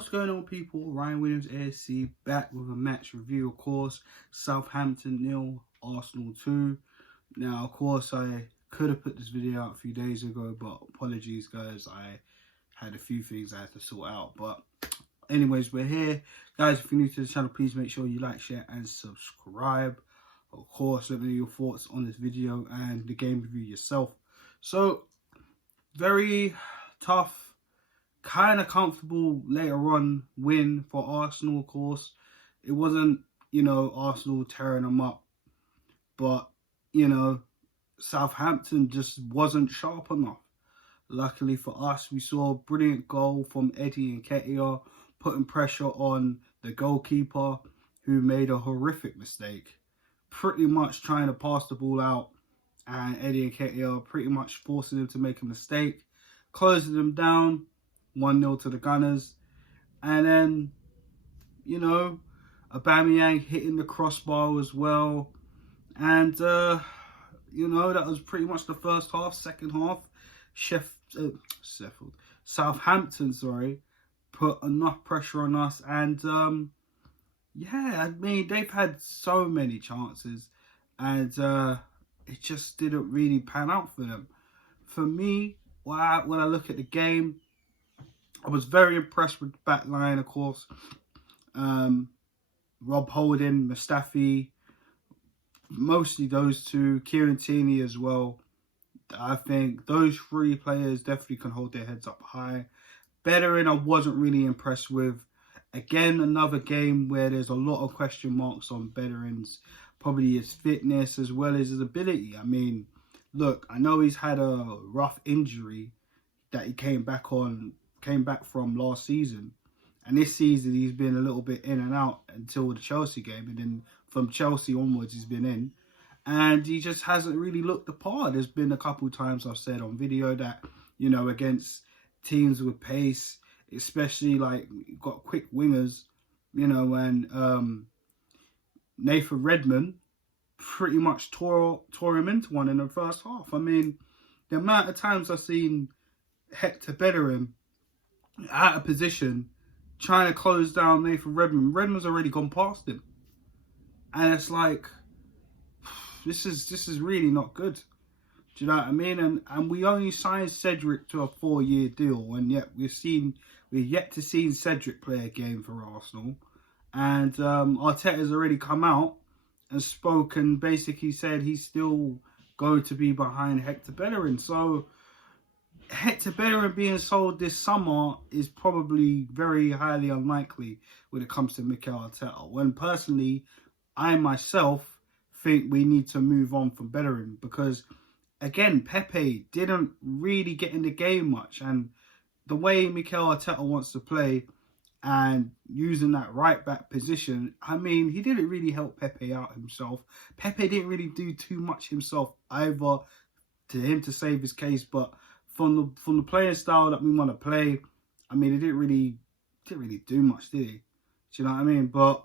What's going on, people? Ryan Williams ASC back with a match review, of course. Southampton 0, Arsenal 2. Now, of course, I could have put this video out a few days ago, but apologies, guys. I had a few things I had to sort out. But anyways, we're here. Guys, if you're new to the channel, please make sure you like, share, and subscribe. Of course, let me know your thoughts on this video and the game review yourself. So, very tough, kind of comfortable later on win for Arsenal, of course. It wasn't, Arsenal tearing them up. But, Southampton just wasn't sharp enough. Luckily for us, we saw a brilliant goal from Eddie Nketiah, putting pressure on the goalkeeper, who made a horrific mistake. Pretty much trying to pass the ball out, and Eddie Nketiah pretty much forcing him to make a mistake, closing them down, 1-0 to the Gunners. And then, Aubameyang hitting the crossbar as well. And, that was pretty much the first half. Second half, Southampton, put enough pressure on us. And, they've had so many chances. And it just didn't really pan out for them. For me, when I look at the game, I was very impressed with the back line, of course. Rob Holding, Mustafi, mostly those two, Tierney as well. I think those three players definitely can hold their heads up high. Bellerin, I wasn't really impressed with. Again, another game where there's a lot of question marks on Bellerin's, probably his fitness as well as his ability. I mean, look, I know he's had a rough injury that he came back from last season. And this season, he's been a little bit in and out until the Chelsea game. And then from Chelsea onwards, he's been in. And he just hasn't really looked the part. There's been a couple of times I've said on video that, against teams with pace, especially like got quick wingers, and Nathan Redmond pretty much tore him into one in the first half. I mean, the amount of times I've seen Hector Bellerin out of position trying to close down Nathan Redmond. Redmond's already gone past him. And it's like, this is really not good. Do you know what I mean? And we only signed Cedric to a 4-year deal, and yet we're yet to see Cedric play a game for Arsenal. And Arteta's already come out and spoke and basically said he's still going to be behind Hector Bellerin. So Hector Bellerin being sold this summer is probably very highly unlikely when it comes to Mikel Arteta. When personally, I myself think we need to move on from Bellerin because, again, Pepe didn't really get in the game much. And the way Mikel Arteta wants to play and using that right-back position, I mean, he didn't really help Pepe out himself. Pepe didn't really do too much himself either to him to save his case, but from the playing style that we want to play, I mean, it didn't really do much, did he? Do you know what I mean? But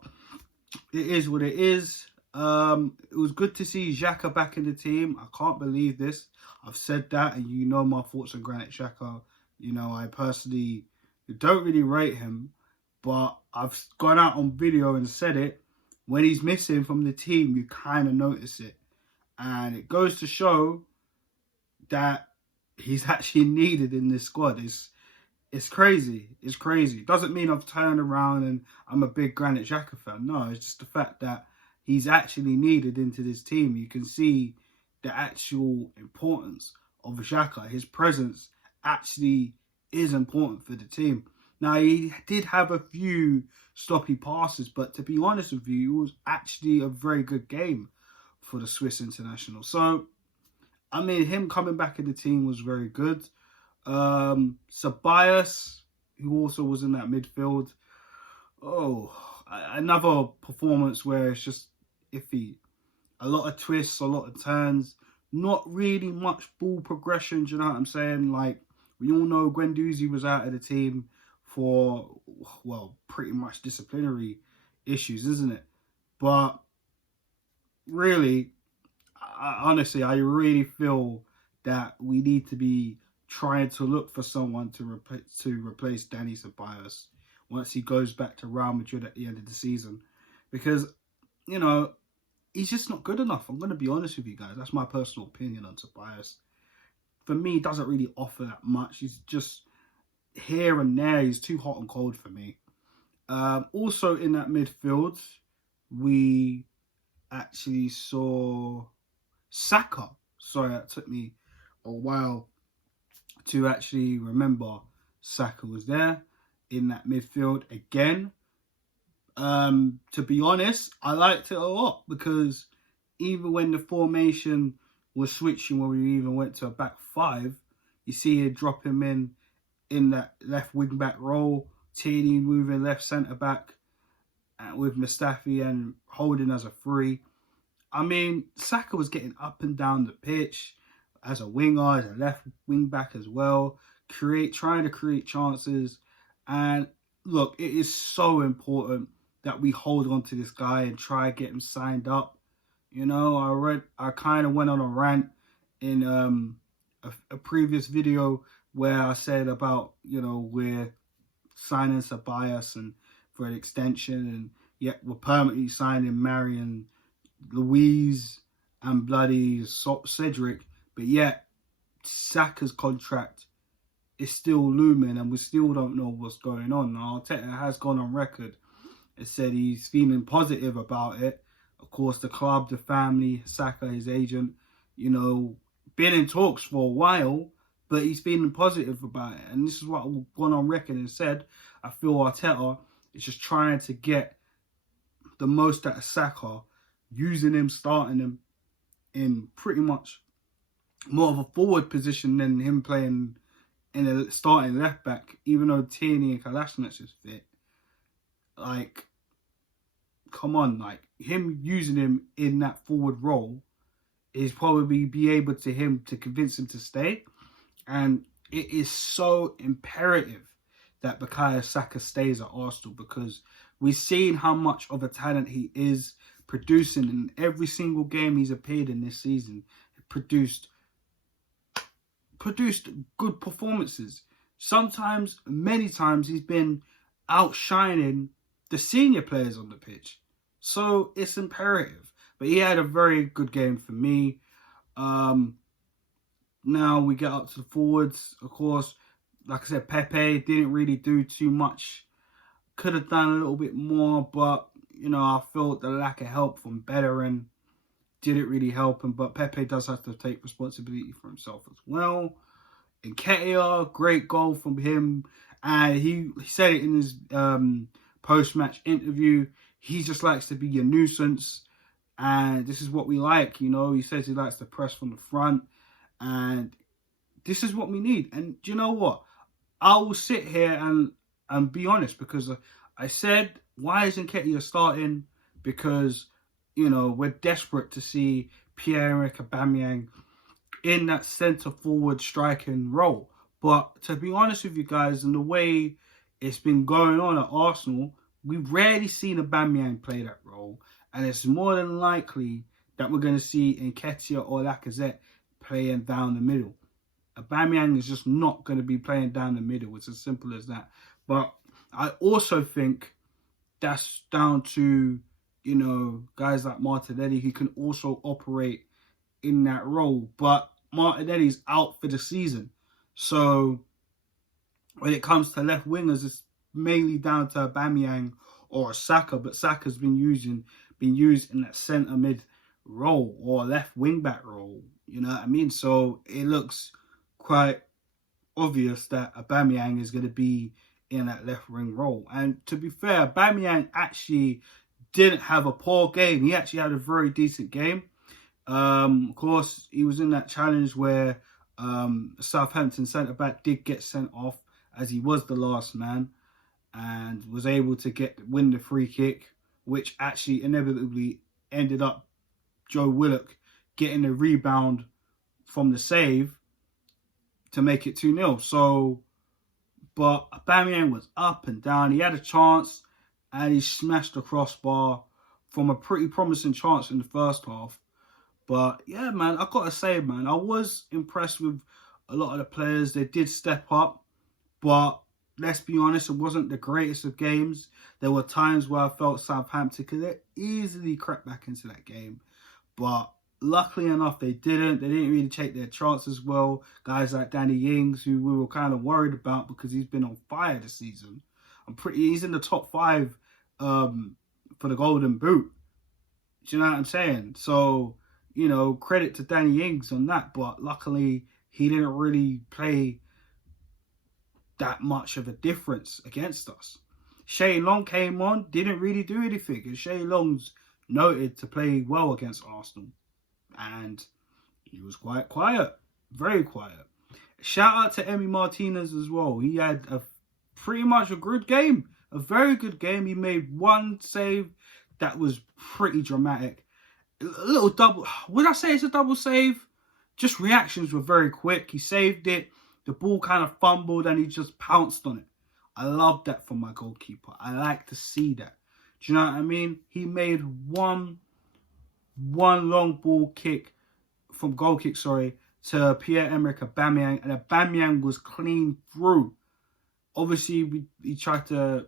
it is what it is. It was good to see Xhaka back in the team. I can't believe this. I've said that, and you know my thoughts on Granit Xhaka. I personally don't really rate him, but I've gone out on video and said it. When he's missing from the team, you kind of notice it. And it goes to show that he's actually needed in this squad. It's crazy. It's crazy. Doesn't mean I've turned around and I'm a big Granit Xhaka fan. No, it's just the fact that he's actually needed into this team. You can see the actual importance of Xhaka. His presence actually is important for the team. Now, he did have a few sloppy passes, but to be honest with you, it was actually a very good game for the Swiss international. So, I mean, him coming back in the team was very good. Ceballos, who also was in that midfield. Another performance where it's just iffy. A lot of twists, a lot of turns. Not really much ball progression, do you know what I'm saying? Like, we all know Guendouzi was out of the team for, well, pretty much disciplinary issues, isn't it? But really, honestly, I really feel that we need to be trying to look for someone to replace Danny Ceballos. once he goes back to Real Madrid at the end of the season. Because, you know, he's just not good enough. I'm going to be honest with you guys. That's my personal opinion on Tobias. For me, he doesn't really offer that much. He's just here and there. He's too hot and cold for me. Also in that midfield, we actually saw Saka. Sorry, that took me a while to actually remember Saka was there in that midfield again. To be honest, I liked it a lot because even when the formation was switching, when we even went to a back five, you see it drop him in that left wing back role, Tierney moving left centre back with Mustafi and holding as a free. I mean, Saka was getting up and down the pitch as a winger, as a left wing back as well, trying to create chances. And look, it is so important that we hold on to this guy and try to get him signed up. You know, I kind of went on a rant in a previous video where I said about, you know, we're signing Tobias and for an extension, and yet we're permanently signing Marion, Luiz, and bloody Cedric, but yet Saka's contract is still looming and we still don't know what's going on. Now, Arteta has gone on record and said he's feeling positive about it. Of course, the club, the family, Saka, his agent, you know, been in talks for a while, but he's feeling positive about it. And this is what I've gone on record and said. I feel Arteta is just trying to get the most out of Saka, using him, starting him in pretty much more of a forward position than him playing in a starting left back, even though Tierney and Kolasinac is fit. Like, come on, like, him using him in that forward role is probably be able to convince him to stay. And it is so imperative that Bukayo Saka stays at Arsenal, because we've seen how much of a talent he is producing in every single game he's appeared in this season. Produced good performances. Sometimes, many times, he's been outshining the senior players on the pitch. So it's imperative. But he had a very good game for me. Now we get up to the forwards. Of course, like I said, Pepe didn't really do too much. Could have done a little bit more, but, you know, I felt the lack of help from Bellerin didn't really help him. But Pepe does have to take responsibility for himself as well. Nketiah, great goal from him. And he said it in his post-match interview. He just likes to be a nuisance. And this is what we like, you know. He says he likes to press from the front. And this is what we need. And do you know what? I will sit here and be honest, because I said, why isn't Nketiah starting? Because, you know, we're desperate to see Pierre-Emerick Aubameyang in that centre-forward striking role. But to be honest with you guys, and the way it's been going on at Arsenal, we've rarely seen Aubameyang play that role. And it's more than likely that we're going to see Nketiah or Lacazette playing down the middle. Aubameyang is just not going to be playing down the middle. It's as simple as that. But I also think that's down to, you know, guys like Martinelli who can also operate in that role. But Martinelli's out for the season. So when it comes to left wingers, it's mainly down to Aubameyang or Saka. But Saka's been used in that centre mid role or left wing back role. You know what I mean? So it looks quite obvious that Aubameyang is going to be in that left wing role. And to be fair, Aubameyang actually didn't have a poor game. He actually had a very decent game. Of course, he was in that challenge where Southampton centre-back did get sent off, as he was the last man, and was able to win the free kick, which actually inevitably ended up Joe Willock getting the rebound from the save to make it 2-0. So, but Aubameyang was up and down. He had a chance and he smashed the crossbar from a pretty promising chance in the first half. But yeah, man, I got to say, man, I was impressed with a lot of the players. They did step up, but let's be honest, it wasn't the greatest of games. There were times where I felt Southampton could easily crept back into that game. But luckily enough, they didn't. They didn't really take their chances well. Guys like Danny Ings, who we were kind of worried about because he's been on fire this season. He's in the top 5 for the Golden Boot. Do you know what I'm saying? So, you know, credit to Danny Ings on that. But luckily, he didn't really play that much of a difference against us. Shane Long came on, didn't really do anything. And Shane Long's noted to play well against Arsenal. And he was quite quiet. Very quiet. Shout out to Emi Martinez as well. He had pretty much a good game. A very good game. He made one save that was pretty dramatic. A little double. Would I say it's a double save? Just reactions were very quick. He saved it. The ball kind of fumbled and he just pounced on it. I love that from my goalkeeper. I like to see that. Do you know what I mean? He made one long ball kick from goal kick, to Pierre-Emerick Aubameyang, and Aubameyang was clean through. Obviously, he tried to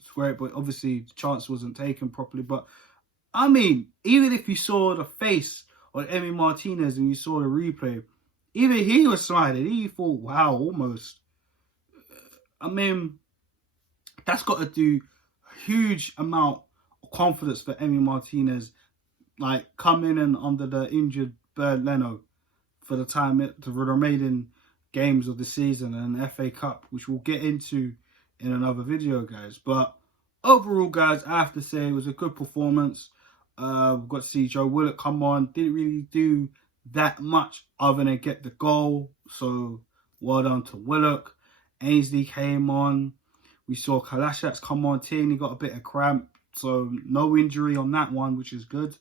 square it, but obviously the chance wasn't taken properly. But I mean, even if you saw the face of Emi Martinez and you saw the replay, even he was smiling. He thought, wow, almost. I mean, that's got to do a huge amount of confidence for Emi Martinez, like coming in under the injured Leno for the remaining games of the season and the FA Cup, which we'll get into in another video, guys. But overall, guys, I have to say it was a good performance. We've got to see Joe Willock come on. Didn't really do that much other than get the goal. So well done to Willock. Ainsley came on. We saw Kolasinac come on. Tierney got a bit of cramp. So no injury on that one, which is good.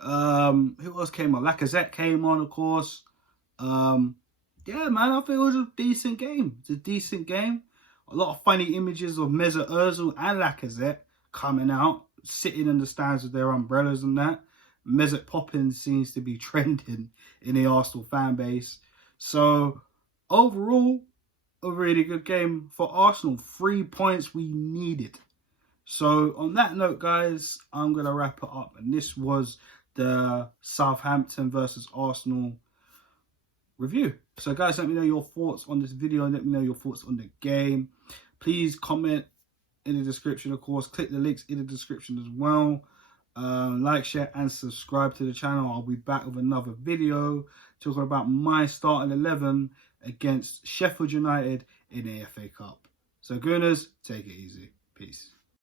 Who else came on? Lacazette came on, of course. Yeah, man, I think it was a decent game. It's a decent game. A lot of funny images of Mesut Ozil and Lacazette coming out, sitting in the stands with their umbrellas and that. Mesut Poppins seems to be trending in the Arsenal fan base. So, overall, a really good game for Arsenal. 3 points we needed. So, on that note, guys, I'm going to wrap it up. And this was the Southampton versus Arsenal review. So, guys, let me know your thoughts on this video. Let me know your thoughts on the game. Please comment in the description, of course. Click the links in the description as well. Like, share, and subscribe to the channel. I'll be back with another video talking about my starting 11 against Sheffield United in the FA Cup. So, Gooners, take it easy.